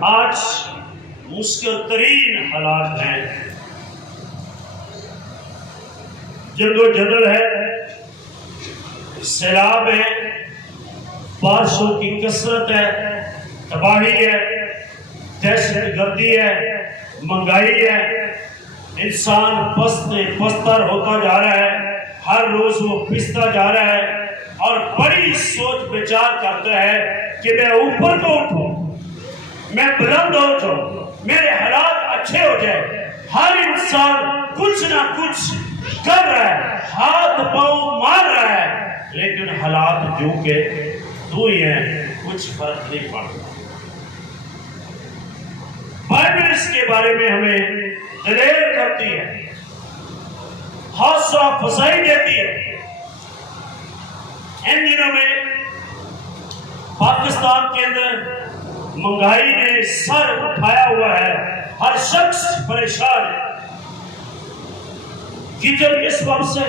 آج مشکل ترین حالات ہیں، جنگ و جدل ہے، سیلاب ہے، بارشوں کی کثرت ہے، تباہی ہے، دہشت گردی ہے، مہنگائی ہے، انسان پستر ہوتا جا رہا ہے، ہر روز وہ پستا جا رہا ہے اور بڑی سوچ بچار کرتا ہے کہ میں اوپر کو اٹھوں، میں بلند ہو جاؤں، میرے حالات اچھے ہو جائے۔ ہر انسان کچھ نہ کچھ کر رہا ہے، ہاتھ پاؤں مار رہا ہے، لیکن حالات جو کہ تو ہی ہیں، کچھ فرق نہیں پڑتا۔ بائبل اس کے بارے میں ہمیں دلیل کرتی ہے، حوصلہ افزائی دیتی ہے۔ ان دنوں میں پاکستان کے اندر مہنگائی نے سر اٹھایا ہوا ہے، ہر شخص پریشان ہے۔ کچن کے سبب سے،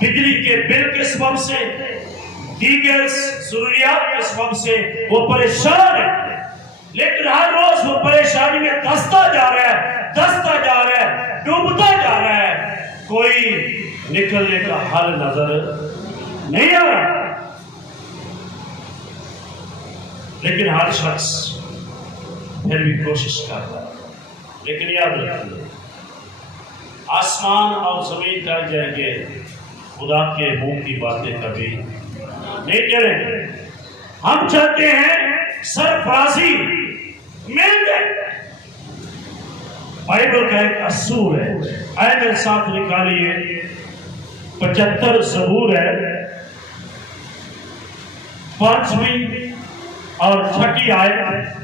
بجلی کے بل کے سبب سے، دیگر ضروریات کے سبب سے وہ پریشان ہے، لیکن ہر روز وہ پریشانی میں دستا جا رہا ہے، ڈوبتا جا رہا ہے، کوئی نکلنے کا حل نظر نہیں آ رہا۔ لیکن ہر شخص پھر بھی کوشش کرتا ہے، لیکن یاد رکھیے آسمان اور زمین ٹل جائیں گے، خدا کے منہ کی باتیں کبھی نہیں کریں گے۔ ہم چاہتے ہیں سرفرازی مل جائے۔ بائبل کا ایک اصول ہے، آئے میرے ساتھ نکالیے، 75 زبور ہے، 5ویں اور 6ٹھی آیت۔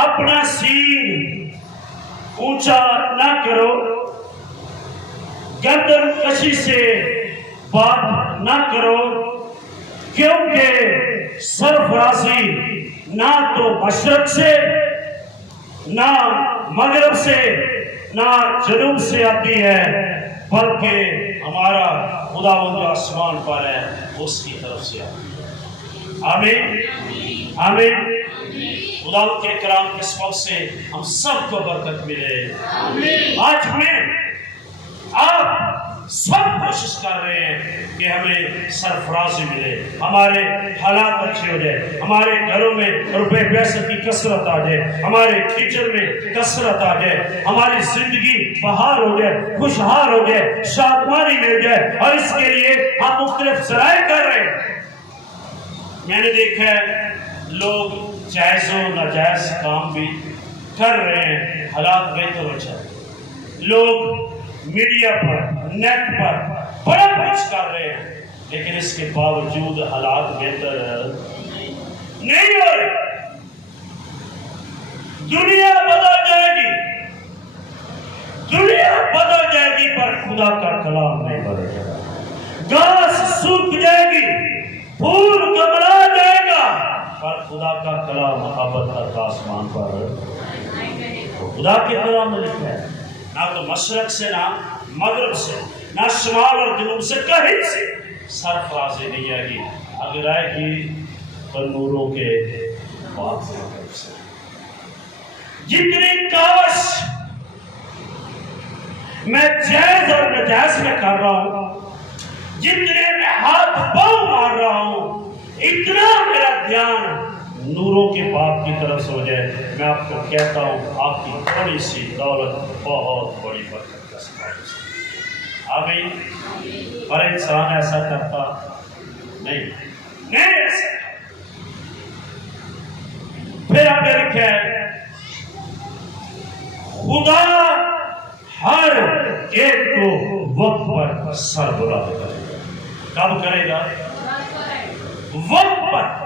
اپنا سین اونچا نہ کرو، گردن کشی سے بات نہ کرو، کیونکہ سرفرازی نہ تو مشرق سے، نہ مغرب سے، نہ جنوب سے آتی ہے، بلکہ ہمارا خداوند جو آسمان پر ہے اس کی طرف سے آتی ہے۔ آمین آمین۔ خداوند کے کلام کے سبب سے ہم سب کو برکت ملے۔ آج ہمیں آپ سب کوشش کر رہے ہیں کہ ہمیں سرفرازی ملے، ہمارے حالات اچھے ہو جائے، ہمارے گھروں میں روپے پیسے کی کثرت آ جائے، ہمارے کچن میں کثرت آ جائے، ہماری زندگی بہار ہو جائے، خوشحال ہو جائے، شادمانی مل جائے، اور اس کے لیے ہم مختلف ذرائع کر رہے ہیں۔ میں نے دیکھا ہے لوگ جائز و ناجائز کام بھی کر رہے ہیں، حالات بہتر ہو جائے۔ لوگ میڈیا پر، نیٹ پر بڑا کچھ کر رہے ہیں، لیکن اس کے باوجود حالات بہتر نہیں ہو رہے۔ دنیا بدل جائے گی، دنیا بدل جائے گی، پر خدا کا کلام نہیں بدلے گا۔ گھاس سوکھ جائے گی، پھول گملا جائے گا، پر خدا کا کلام ابد تک آسمان پر۔ خدا کے کلام میں لکھا ہے، نہ تو مشرق سے، نہ مغرب سے، نہ شمال اور جنوب سے، کہیں سے سرفرازی نہیں آئے گی، اگر آئے گی تو نوروں کے پاک سے۔ جتنی کاش میں جائز اور ناجائز میں کر رہا ہوں، جتنے میں ہاتھ پاؤں مار رہا ہوں، اتنا میرا دھیان نوروں کے باپ کی طرف سے ہو جائے۔ میں آپ کو کہتا ہوں، آپ کی تھوڑی سی دولت بہت بڑی برکت کا سبب ہے۔ آمین۔ پر انسان ایسا کرتا نہیں ایسا۔ پھر آپ نے لکھا ہے، خدا ہر ایک کو وقت پر سربراہ کرے گا۔ کب کرے گا؟ وقت پر۔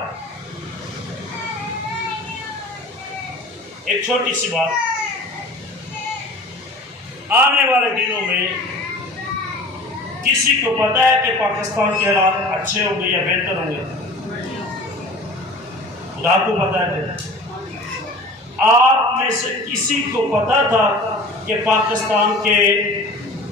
ایک چھوٹی سی بات، آنے والے دنوں میں کسی کو پتا ہے کہ پاکستان کے حالات اچھے ہوں گے یا بہتر ہوں گے؟ خدا کو پتا ہے کہ آپ میں سے کسی کو پتا تھا کہ پاکستان کے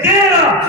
13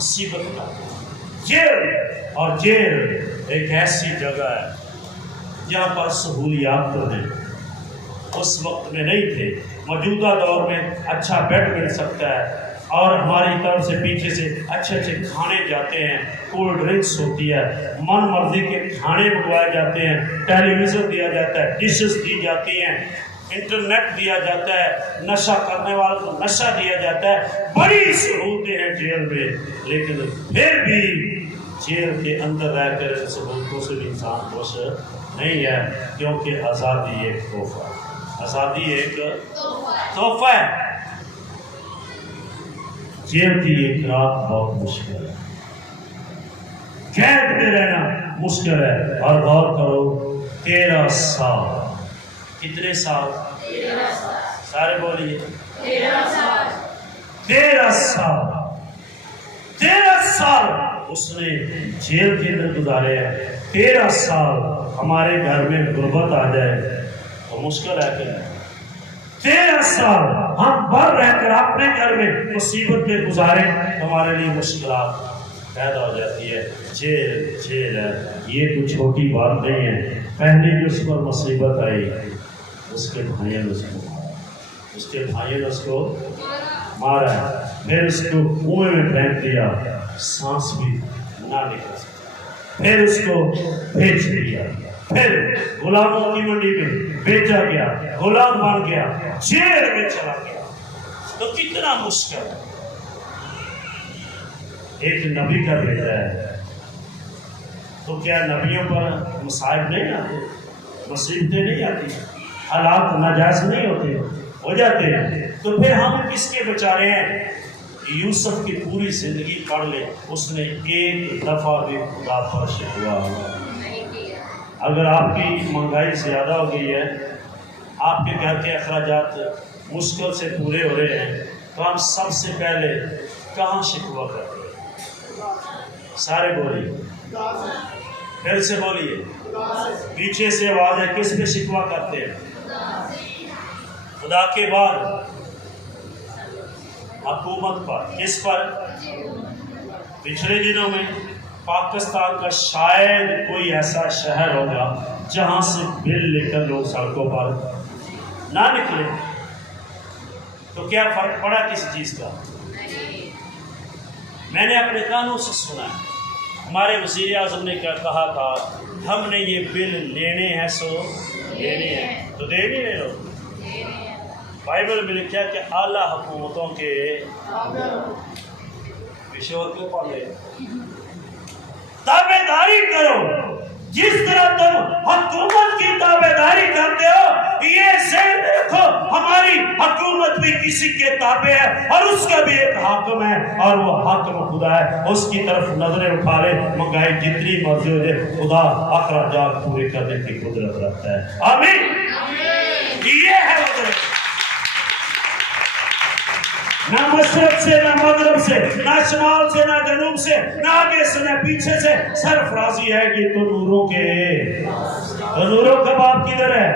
مصیبت کا جیل، اور جیل ایک ایسی جگہ ہے جہاں پر سہولیات تو ہیں، اس وقت میں نہیں تھے۔ موجودہ دور میں اچھا بیڈ مل سکتا ہے، اور ہماری طرف سے پیچھے سے اچھے اچھے کھانے جاتے ہیں، کولڈ ڈرنکس ہوتی ہے، من مرضی کے کھانے منگوائے جاتے ہیں، ٹیلی ویژن دیا جاتا ہے، ڈشز دی جاتی ہیں، انٹرنیٹ دیا جاتا ہے، نشہ کرنے والوں کو نشہ دیا جاتا ہے، بڑی سہولتیں ہیں جیل میں۔ لیکن پھر بھی جیل کے اندر رہ کر ان سہولتوں سے بھی انسان خوش نہیں ہے، کیونکہ آزادی ایک تحفہ ہے، آزادی ایک تحفہ ہے۔ جیل کی ایک رات بہت مشکل ہے، قید میں رہنا مشکل ہے، اور غور کرو 13 سال، کتنے سال؟ سارے بولیے 13 سال، 13 سال اس نے جیل کے اندر گزارے ہیں۔ 13 سال ہمارے گھر میں غربت آ جائے تو مشکل ہے کہ 13 سال ہم بھر رہ کر اپنے گھر میں مصیبت میں گزارے، ہمارے لیے مشکلات پیدا ہو جاتی ہے۔ جیل جیل ہے، یہ کوئی چھوٹی بات نہیں ہے۔ پہلی جو اس پر مصیبت آئی، اس کے بھائیوں نے اس کو مارا، پھر اس کو کنویں میں پھینک دیا، سانس بھی نہ نکل سکا، پھر اس کو بیچ دیا، پھر غلاموں کی منڈی میں بیچا گیا، غلام بن گیا، جیل میں چلا گیا۔ تو کتنا مشکل ہے۔ ایک نبی کا بیٹا ہے، تو کیا نبیوں پر مصائب نہیں آتے، مصیبتیں نہیں آتی، حالات ناجائز نہیں ہوتے، ہو جاتے ہیں؟ تو پھر ہم کس کے بیچارے ہیں؟ یوسف کی پوری زندگی پڑھ لیں، اس نے ایک دفعہ بھی خدا پر شکوہ اگر آپ کی مہنگائی زیادہ ہو گئی ہے، آپ کے گھر کے اخراجات مشکل سے پورے ہو رہے ہیں، تو ہم سب سے پہلے کہاں شکوہ کرتے ہیں؟ سارے بولیے، پھر سے بولیے، پیچھے سے آواز ہے، کس پہ شکوہ کرتے ہیں؟ خدا کے بعد حکومت پر، کس پر؟ پچھلے دنوں میں پاکستان کا شاید کوئی ایسا شہر ہوگا جہاں سے بل لے کر لوگ سڑکوں پر نہ نکلے۔ تو کیا فرق پڑا کسی چیز کا؟ میں نے اپنے کانوں سے سنا ہے، ہمارے وزیر اعظم نے کیا کہا تھا، ہم نے یہ بل لینے ہیں سو لینے ہیں، تو دے نہیں رہے لوگ۔ بائبل میں لکھا کہ اعلیٰ حکومتوں کے پشور کے پڑھے تابع داری کرو، جس طرح تم حکومت کی تابع داری کرتے ہو، یہ ذہن میں رکھو ہماری حکومت بھی کسی کے تابع ہے، اور اس کا بھی ایک حاکم ہے، اور وہ حاکم خدا ہے۔ اس کی طرف نظریں اٹھا لے، مہنگائی جتنی مرضی ہو جائے، خدا اخراجات پورے کرنے کی قدرت رکھتا ہے۔ آمین۔ یہ ہے قدرت، نہ مشرق سے، نہ مغرب سے، نہ شمال سے، نہ جنوب سے، نہ آگے سے، نہ پیچھے سے، سرفرازی ہے کہ تنوروں کے، تنوروں کا باپ کدھر ہے؟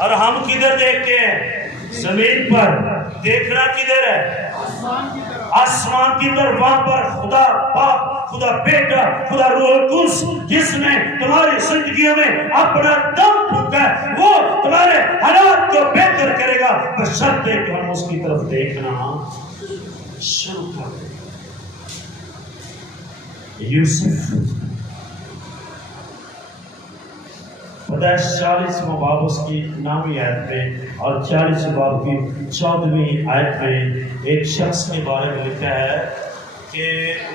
اور ہم کدھر دیکھتے ہیں؟ زمین پر۔ دیکھنا کدھر ہے؟ آسمان کی طرف، وہاں پر خدا باپ، خدا بیٹا، خدا روح القدس، جس نے تمہاری زندگیوں میں اپنا دم پھونکا ہے، وہ تمہارے حالات کو بہتر کرے گا، بشرطے کہ ہم اس کی طرف دیکھنا شروع کر دیں۔ یوسف خدا 40 باب اس کی 9ویں آیت میں اور 40 باب کی 14ویں آیت میں ایک شخص کے بارے میں لکھا ہے کہ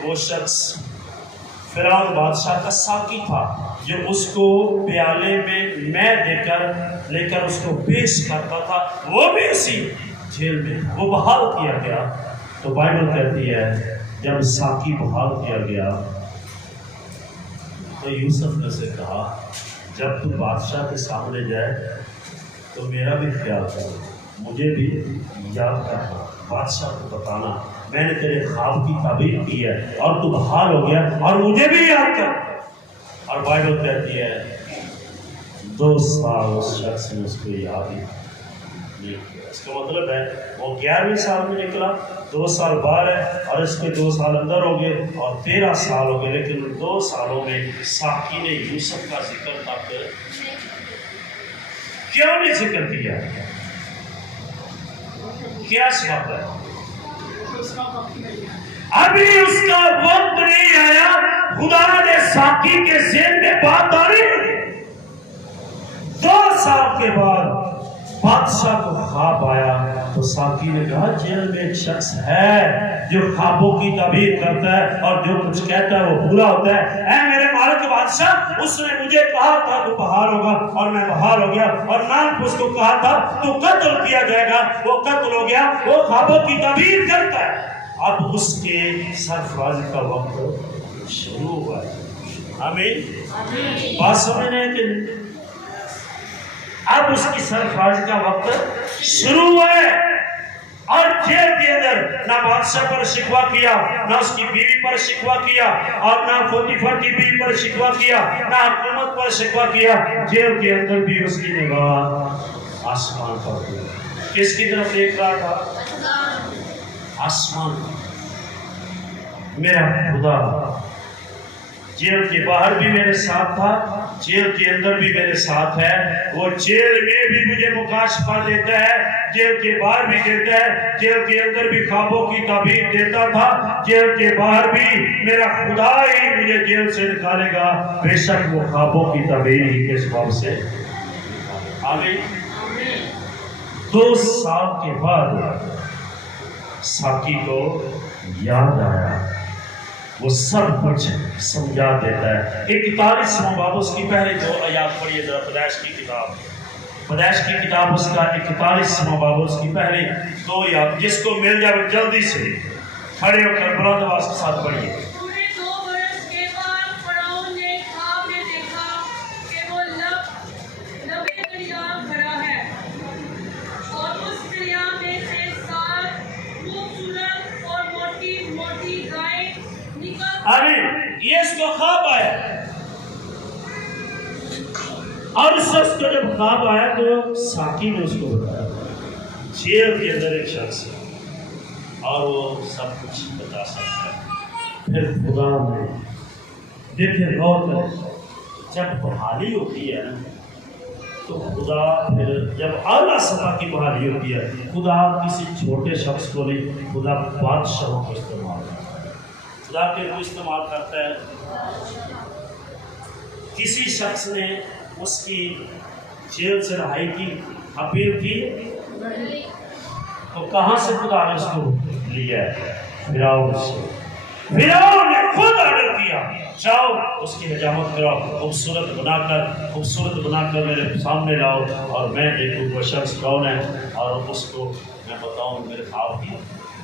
وہ شخص فرعون بادشاہ کا ساقی تھا، جو اس کو پیالے میں لے کر اس کو پیش کرتا تھا، وہ بھی اسی جیل میں وہ بحال کیا گیا۔ تو بائبل کہتی ہے جب ساقی بحال کیا گیا تو یوسف نے سے کہا، جب تو بادشاہ کے سامنے جائے تو میرا بھی خیال کر، مجھے بھی یاد کر، بادشاہ کو بتانا میں نے تیرے خواب کی تعبیر کی ہے اور تو بحال ہو گیا، اور مجھے بھی یاد کر۔ اور بائبل کہتی ہے 2 سال اس شخص نے اس کو یاد ہی، نہیں کیا۔ اس کا مطلب ہے وہ 11ویں سال میں نکلا، 2 سال باہر ہے، اور اس کے 2 سال اندر ہو گئے اور 13 سال ہو گئے، لیکن ان 2 سالوں میں ساقی نے یوسف کا ذکر تک کیوں نہیں ذکر کیا؟ کیا سبب ہے؟ ابھی اس کا وقت نہیں آیا، خدا نے ساقی کے ذہن میں بات ڈالی۔ 2 سال کے بعد بادشاہ کو خواب آیا تو ساقی نے کہا جیل میں ایک شخص ہے جو خوابوں کی تعبیر کرتا ہے اور جو کچھ کہتا ہے وہ پورا ہوتا ہے۔ اے میرے مالک بادشاہ، اس نے مجھے کہا تھا تو بہار ہوگا اور میں بہار ہو گیا، اور نام اس کو کہا تھا تو قتل کیا جائے گا، وہ قتل ہو گیا، وہ خوابوں کی تعبیر کرتا ہے۔ اب اس کے سرفرازی کا وقت شروع ہوا ہے۔ آمین۔ بات سمجھنے کہ اب اس کی سرفرازی کا وقت شروع ہوا ہے، اور جیل کے اندر نہ بادشاہ پر شکوہ کیا، نہ اس کی بیوی پر شکوہ کیا، اور نہ پوتیفر کی بیوی پر شکوہ کیا، نہ حکومت پر شکوہ کیا۔ جیل کے اندر بھی اس کی نگاہ آسمان پر تھی۔ کس کی طرف دیکھ رہا تھا؟ آسمان۔ میرا خدا جیل کے باہر بھی میرے ساتھ تھا، جیل کے اندر بھی میرے ساتھ ہے۔ وہ جیل میں بھی مجھے مکاشفہ دیتا ہے، جیل کے باہر بھی دیتا ہے، جیل کے اندر بھی خوابوں کی تعبیر دیتا تھا، جیل کے باہر بھی میرا خدا ہی مجھے جیل سے نکالے گا، بے شک وہ خوابوں کی تعبیر ہی کے سبب سے۔ آمین۔ 2 سال کے بعد ساقی کو یاد آیا، وہ سب کچھ سمجھا دیتا ہے۔ 41واں باب اس کی پہلی 2 آیات پڑھیے ذرا، پیدائش کی کتاب اس کا 41واں باب اس کی پہلی 2 آیات، جس کو مل جائے جلدی سے کھڑے ہو کر بلند آواز کے ساتھ پڑھیے۔ پورے 2 برس کے بعد فرعون نے خواب میں دیکھا کہ وہ لبے دریا بھرا ہے، اور اس دریا میں سے 7 خوبصورت اور موٹی موٹی گائیں نکل۔ آمین۔ یہ اس کو خواب آیا، اور اس شخص کو جب خواب آیا تو ساقی نے اس کو بتایا۔ جیل کے اندر ایک شخص ہے اور وہ سب کچھ بتا سکتا ہے۔ پھر خدا نے دیکھے غور کرے، جب بحالی ہوتی ہے نا تو خدا پھر جب اعلیٰ سطح کی بحالی ہوتی ہے، خدا کسی چھوٹے شخص کو نہیں، خدا بادشاہوں کو استعمال کرتا ہے۔ خدا کے کو استعمال کرتا ہے۔ کسی شخص نے اس کی جیل سے رہائی کی اپیل کی تو کہاں سے خدا نے اس کو لیا ہے؟ فرعون سے۔ فرعون نے خود آرڈر کیا، جاؤ اس کی حجامت کرو، خوبصورت بنا کر میرے سامنے لاؤ، اور میں دیکھوں وہ شخص کون ہے، اور اس کو میں بتاؤں میرے خواب کی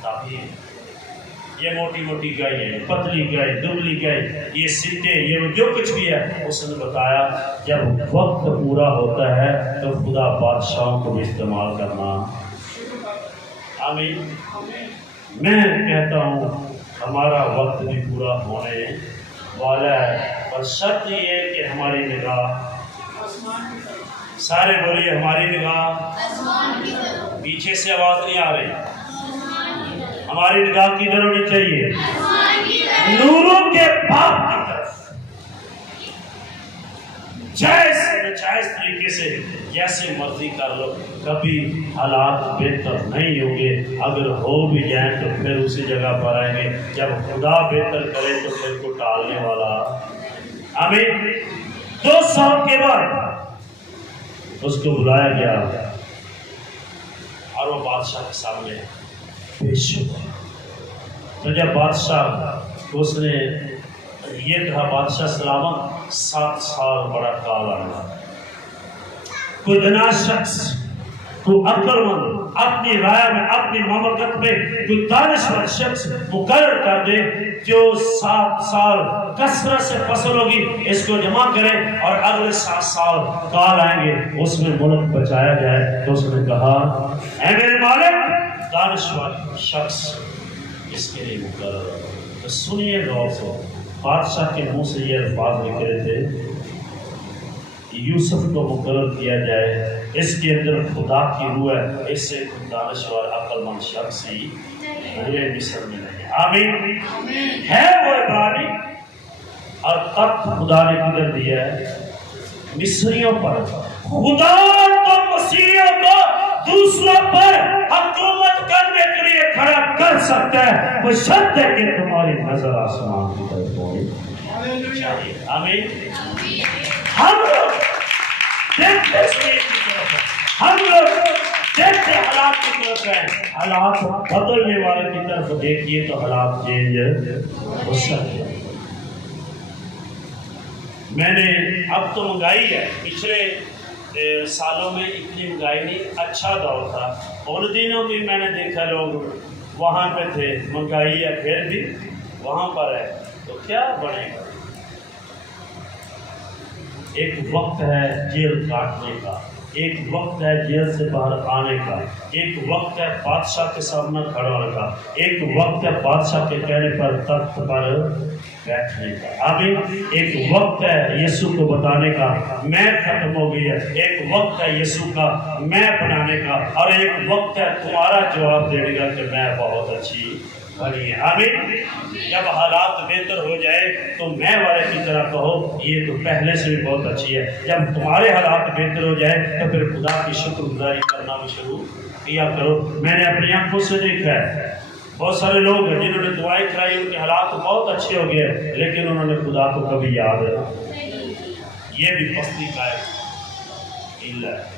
تعبیر۔ یہ موٹی موٹی گائے ہیں، پتلی گائے، دبلی گائے، یہ سیٹے، یہ جو کچھ بھی ہے اس نے بتایا۔ جب وقت پورا ہوتا ہے تو خدا بادشاہوں کو بھی استعمال کرنا۔ آمین۔ میں کہتا ہوں ہمارا وقت بھی پورا ہونے والا ہے، اور شرط یہ ہے کہ ہماری نگاہ، سارے بولیے ہماری نگاہ، پیچھے سے آواز نہیں آ رہی، ہماری نگاہ کدھر ہونی چاہیے؟ نوروں کے باپ کی طرف۔ جائز طریقے سے جیسے مرضی کر لو، کبھی حالات بہتر نہیں ہوں گے، اگر ہو بھی جائیں تو پھر اسی جگہ پر آئیں گے۔ جب خدا بہتر کرے تو پھر کو ٹالنے والا۔ آمین۔ 2 سال کے بعد اس کو بلایا گیا اور وہ بادشاہ کے سامنے پیش ہوا۔ تو جب بادشاہ کو اس نے یہ کہا، بادشاہ سلامت، 7 سال بڑا کال آنا، کوئی دنا شخص، کوئی عقل مند اپنی رائے میں، اپنی مملکت میں کوئی دانشور شخص مقرر کر دے جو 7 سال کثرت سے فصل ہوگی، اس کو جمع کرے اور اگلے 7 سال کال آئیں گے، اس میں ملک بچایا جائے۔ تو اس نے کہا، اے میرے مالک، دانشور شخص اس کے لیے مقرر ہے۔ تو سنیے غور سے، بادشاہ کے منہ سے یہ الفاظ نکلے تھے، یوسف کو مقرر کیا جائے اس کے اندر خدا کی روح ہے، اس سے کوئی دانشور عقل مند شخص ہی پورے مصر میں نہیں۔ آمین ہے وہ عبرانی، اور تب خدا نے کدھر دیا ہے؟ مصریوں پر۔ خدا تو مسیحیوں کو دوسروں پر حکومت کرنے کے لیے کھڑا کر سکتا ہے، وہ شرط ہے کہ تمہاری نظر آسمان کی طرف ہونی چاہیے۔ آمین۔ ہم لوگ دیکھتے زمین کی طرف ہیں، ہم لوگ دیکھتے حالات کی طرف ہیں، حالات بدلنے والے کی طرف دیکھیے تو حالات چینج ہو سکتے ہیں۔ میں نے اب تو مہنگائی ہے، پچھلے سالوں میں اتنی مہنگائی نہیں، اچھا دور تھا، ان دنوں بھی میں نے دیکھا لوگ وہاں پہ تھے، مہنگائی ہے پھر بھی وہاں پر ہے، تو کیا بنے گا؟ ایک وقت ہے جیل کاٹنے کا، ایک وقت ہے جیل سے باہر آنے کا، ایک وقت ہے بادشاہ کے سامنے کھڑا ہونے کا، ایک وقت ہے بادشاہ کے کہنے پر تخت پر بیٹھنے کا۔ آمین۔ ایک وقت ہے یسوع کو بتانے کا میں ختم ہو گئی ہے، ایک وقت ہے یسوع کا میں بنانے کا، اور ایک وقت ہے تمہارا جواب دینے کا کہ میں بہت اچھی بنی ہے۔ آمین۔ جب حالات بہتر ہو جائے تو میں والے کی طرح کہو یہ تو پہلے سے بھی بہت اچھی ہے، جب تمہارے حالات بہتر ہو جائے تو پھر خدا کی شکر گزاری کرنا بھی شروع کیا کرو۔ میں نے اپنی آنکھوں سے دیکھا ہے بہت سارے لوگ ہیں جنہوں نے دعائیں کرائی، ان کے حالات بہت اچھے ہو گئے، لیکن انہوں نے خدا کو کبھی یاد نہیں۔ یہ بھی پستی کا ایک علت ہے۔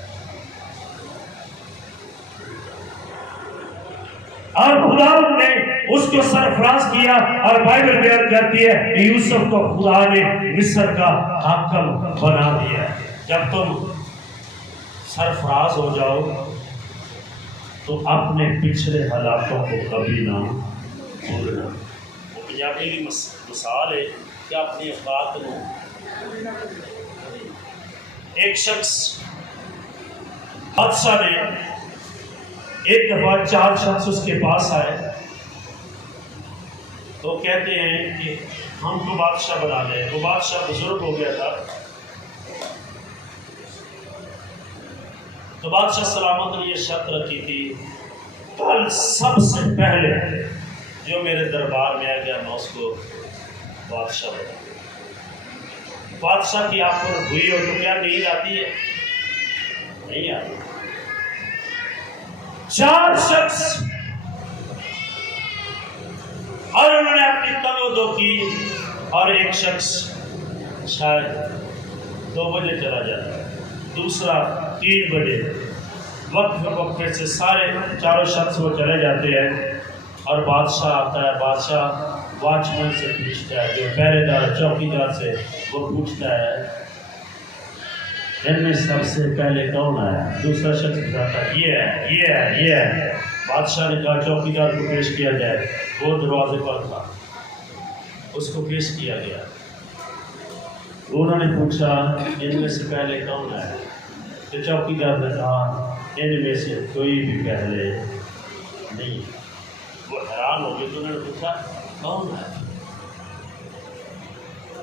اور خدا نے اس کو سرفراز کیا، اور بائبل بیان کرتی ہے کہ یوسف کو خدا نے مصر کا حاکم بنا دیا۔ جب تم سرفراز ہو جاؤ تو اپنے پچھلے حالاتوں کو کبھی نہ بھولنا۔ وہ پنجابی کی مثال ہے کہ اپنی افراد کو، ایک شخص بادشاہ نے ایک دفعہ 4 شخص اس کے پاس آئے تو کہتے ہیں کہ ہم کو بادشاہ بنا دیں۔ وہ بادشاہ بزرگ ہو گیا تھا، تو بادشاہ سلامت نے یہ شرط رکھی تھی کل سب سے پہلے جو میرے دربار میں آ گیا میں اس کو بادشاہ بنا۔ بادشاہ کی آنکھوں میں ہوئی ہو تو کیا نیند آتی ہے؟ نہیں آتی۔ 4 شخص اور انہوں نے اپنی تنو کی، اور ایک شخص شاید 2 بجے چلا جاتا ہے، دوسرا 3 بجے، وقت سے سارے 4 شخص وہ چلے جاتے ہیں، اور بادشاہ آتا ہے۔ بادشاہ واچ مین سے پوچھتا ہے، جو پہرے دار چوکیدار سے، وہ پوچھتا ہے ان میں سب سے پہلے کون آیا؟ دوسرا شخص بتاتا ہے یہ ہے۔ بادشاہ نے کہا چوکیدار کو پیش کیا جائے، وہ دروازے پر تھا، اس کو پیش کیا گیا۔ انہوں نے پوچھا ان میں سے پہلے کون آیا؟ تو چوکیدار نے کہا ان میں سے کوئی بھی پہلے نہیں۔ وہ حیران ہو گئے تو انہوں نے پوچھا کون ہے؟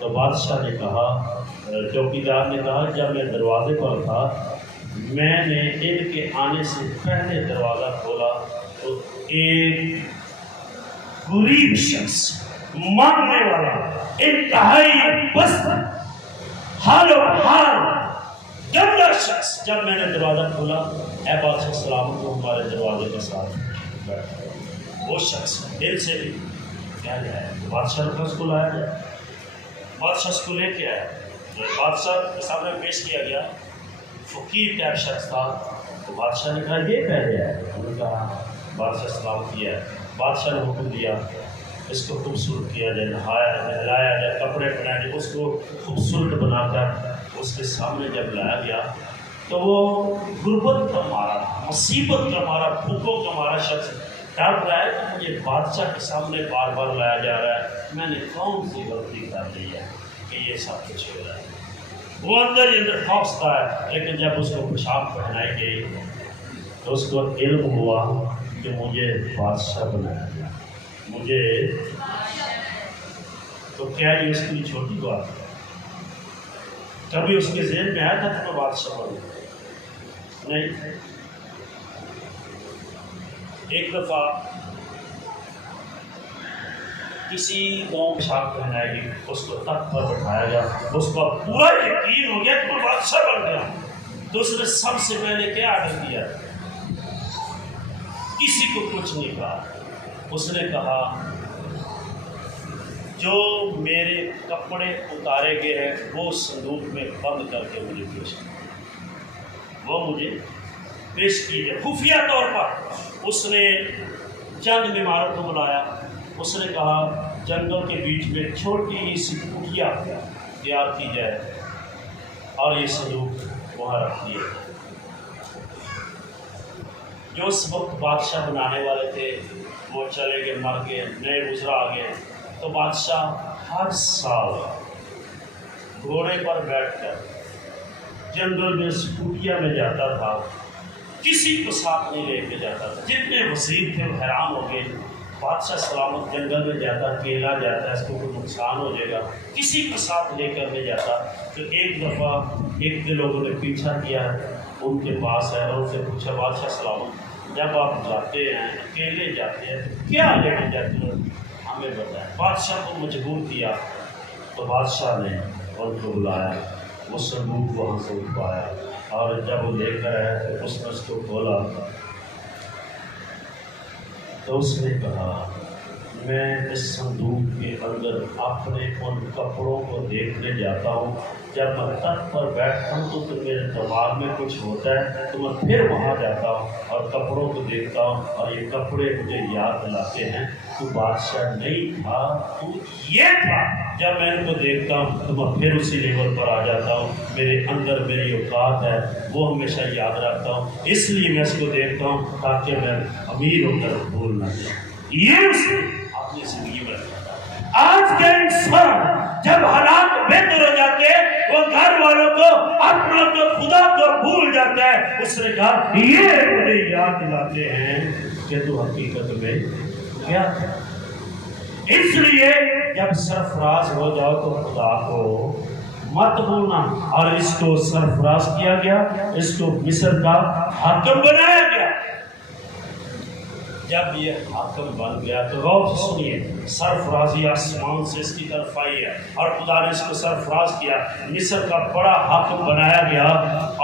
تو بادشاہ نے کہا، چوکیدار نے کہا جب میں دروازے پر تھا میں نے ان کے آنے سے پہلے دروازہ کھولا تو ایک غریب شخص، مانگنے والا، انتہائی پست، حال و حال گندا شخص، جب میں نے دروازہ کھولا اے بادشاہ سلامت کو ہمارے دروازے کے ساتھ بیٹھا۔ وہ شخص دل سے بھی کیا جائے، بادشاہ نے اس کو لایا جائے، بادشاہ اس کو لے کے آیا، بادشاہ کے سامنے پیش کیا گیا۔ فقیر ٹائپ شخص تھا، تو بادشاہ نے کہا یہ پہلے ہے، انہوں نے کہا بادشاہ سلامت کیا ہے۔ بادشاہ نے حکم دیا اس کو خوبصورت کیا جائے، نہایا نہلایا جائے، کپڑے پہنائے جائے، اس کو خوبصورت بنا کر اس کے سامنے جب لایا گیا تو وہ غربت کا مارا، مصیبت کا مارا، بھوکوں کا مارا شخص ڈر رہا ہے کہ مجھے بادشاہ کے سامنے بار بار لایا جا رہا ہے، میں نے کون سی غلطی کر دی ہے کہ یہ سب کچھ ہو رہا ہے۔ وہ اندر ہی اندر خوفزدہ ہے، لیکن جب اس کو پوشاک پہنائی گئی تو اس کو علم ہوا کہ مجھے بادشاہ بنایا گیا، مجھے، تو کیا یہ اس کے لیے چھوٹی بات ہے؟ کبھی اس کے ذہن میں آیا تھا کہ میں بادشاہ بنوں؟ نہیں. ایک دفعہ کسی قوم شاخ پہنائے گی، اس کو تخت پر بٹھایا گیا، اس کو پورا یقین ہو گیا کہ میں بادشاہ بن گیا. تو اس نے سب سے پہلے کیا آرڈر کیا؟ کسی کو کچھ نہیں کہا. اس نے کہا جو میرے کپڑے اتارے گئے ہیں وہ صندوق میں بند کر کے مجھے پیش کیجیے. وہ مجھے پیش کیجیے. خفیہ طور پر اس نے چند بیماروں کو بلایا. اس نے کہا جنگل کے بیچ میں چھوٹی سی کٹیا تیار کی جائے اور یہ صندوق وہاں رکھ دیے. جو اس وقت بادشاہ بنانے والے تھے وہ چلے گئے، مر گئے، نئے گزرا آ گئے. تو بادشاہ ہر سال گھوڑے پر بیٹھ کر جنگل میں کٹیا میں جاتا تھا. کسی کو ساتھ نہیں لے کے جاتا تھا. جتنے وزیر تھے وہ حیران ہو گئے. بادشاہ سلامت جنگل میں جاتا، اکیلا جاتا ہے، اس کو کوئی نقصان ہو جائے گا، کسی کو ساتھ لے کر نہیں جاتا. تو ایک دفعہ ایک لوگوں نے پیچھا کیا، ان کے پاس ہے اور ان سے پوچھا بادشاہ سلامت جب آپ جاتے ہیں اکیلے جاتے ہیں تو کیا لے کے جاتے ہیں، ہمیں بتائیں. بادشاہ کو مجبور کیا. تو بادشاہ نے ان کو بلایا، وہ صندوق وہاں سے اٹھوایا اور جب وہ لے کر آیا تو اس نے اس کو کھولا. تو اس نے کہا میں اس صندوق کے اندر اپنے ان کپڑوں کو دیکھنے جاتا ہوں. جب میں تخت پر بیٹھتا ہوں تو میرے دماغ میں کچھ ہوتا ہے تو میں پھر وہاں جاتا ہوں اور کپڑوں کو دیکھتا ہوں اور یہ کپڑے مجھے یاد دلاتے ہیں تو بادشاہ نہیں تھا، تو یہ تھا. جب میں ان کو دیکھتا ہوں تو میں پھر اسی لیول پر آ جاتا ہوں. میرے اندر میری اوقات ہے وہ ہمیشہ یاد رکھتا ہوں، اس لیے میں اس کو دیکھتا ہوں تاکہ میں امیر ہو کر بھول نہ جاؤں. یہ اسے اپنی زندگی میں رکھتا. آج کا انسان جب حالات بہتر ہو جاتے ہیں وہ گھر والوں کو، اپنا تو خدا کو بھول جاتا ہے. اس نے کہا یہ مجھے یاد دلاتے ہیں کہ تو حقیقت میں کیا تھا. اس لیے جب سرفراز ہو جاؤ تو خدا کو مت بھولنا. اور اس کو سرفراز کیا گیا، اس کو مصر کا حاکم بنایا گیا. جب یہ حاکم بن گیا تو غور سے سنیے، سرفرازی آسمان سے اس کی طرف آئی ہے اور خدا نے اس کو سرفراز کیا، مصر کا بڑا حاکم بنایا گیا.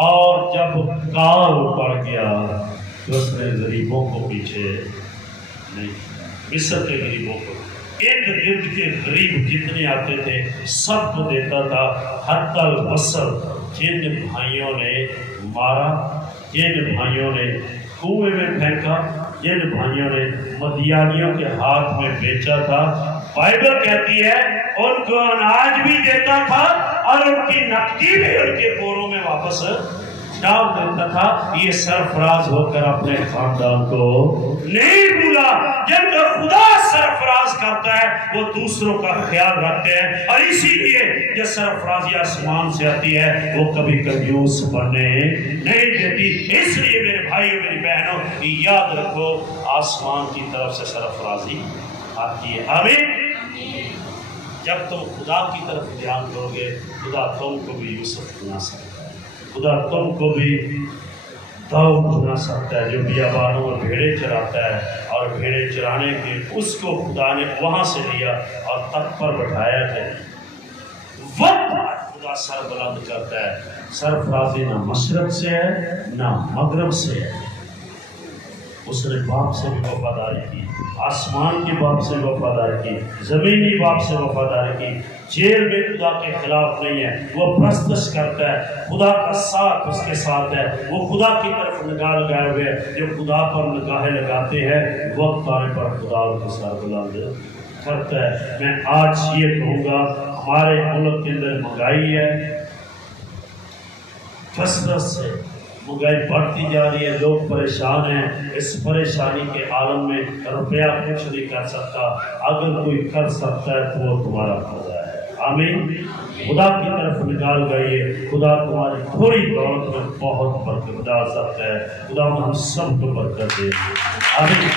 اور جب کال پڑ گیا تو اس نے غریبوں کو پیچھے نہیں، مصر کے غریبوں کو، ارد گرد کے غریب جتنے آتے تھے سب کو دیتا تھا. حتی البصر جن بھائیوں نے مارا، جن بھائیوں نے کنویں میں پھینکا، جن بھائیوں نے مدیانیوں کے ہاتھ میں بیچا تھا، بائبل کہتی ہے ان کو اناج بھی دیتا تھا اور ان کی نقدی بھی ان کے بوروں میں واپس ڈال دیتا تھا. یہ سرفراز ہو کر اپنے خاندان کو نہیں بھولا. جن کا خدا سرفراز کرتا ہے وہ دوسروں کا خیال رکھتے ہیں. اور اسی لیے جو سرفرازی آسمان سے آتی ہے وہ کبھی کنجوس بننے نہیں دیتی. اس لیے میرے بھائیوں میری بہنوں یاد رکھو آسمان کی طرف سے سرفرازی آتی ہے. آمین. جب تم خدا کی طرف دھیان کرو گے خدا تم کو بھی یوسف بنا سکتا ہے، خدا تم کو بھی داؤد بنا سکتا ہے جو بیابانوں میں بھیڑے چراتا ہے. اور بھیڑے چرانے کے اس کو خدا نے وہاں سے لیا اور تخت پر بٹھایا ہے. وقت خدا سر بلند کرتا ہے. سرفرازی نہ مشرق سے ہے نہ مغرب سے ہے. اس نے باپ سے بھی وفاداری کی، آسمان کے باپ سے وفاداری کی، زمینی باپ سے وفاداری کی. جیل میں خدا کے خلاف نہیں ہے، وہ پرستش کرتا ہے، خدا کا ساتھ اس کے ساتھ ہے. وہ خدا کی طرف نگاہ لگائے ہوئے ہیں. جو خدا پر نگاہیں لگاتے ہیں وقت آنے پر خدا ان کو سر بلند کرتا ہے. میں آج یہ کہوں گا ہمارے ملک کے اندر مہنگائی ہے، کثرت سے مہنگائی بڑھتی جا رہی ہے، لوگ پریشان ہیں. اس پریشانی کے عالم میں روپیہ کچھ نہیں کر سکتا. اگر کوئی کر سکتا ہے تو وہ تمہارا خدا ہے. آمین. خدا کی طرف نگاہ لگائیے، خدا تمہاری تھوڑی دولت میں بہت برکت ڈال سکتا ہے. خدا ہم سب کو برکت دے. آمین.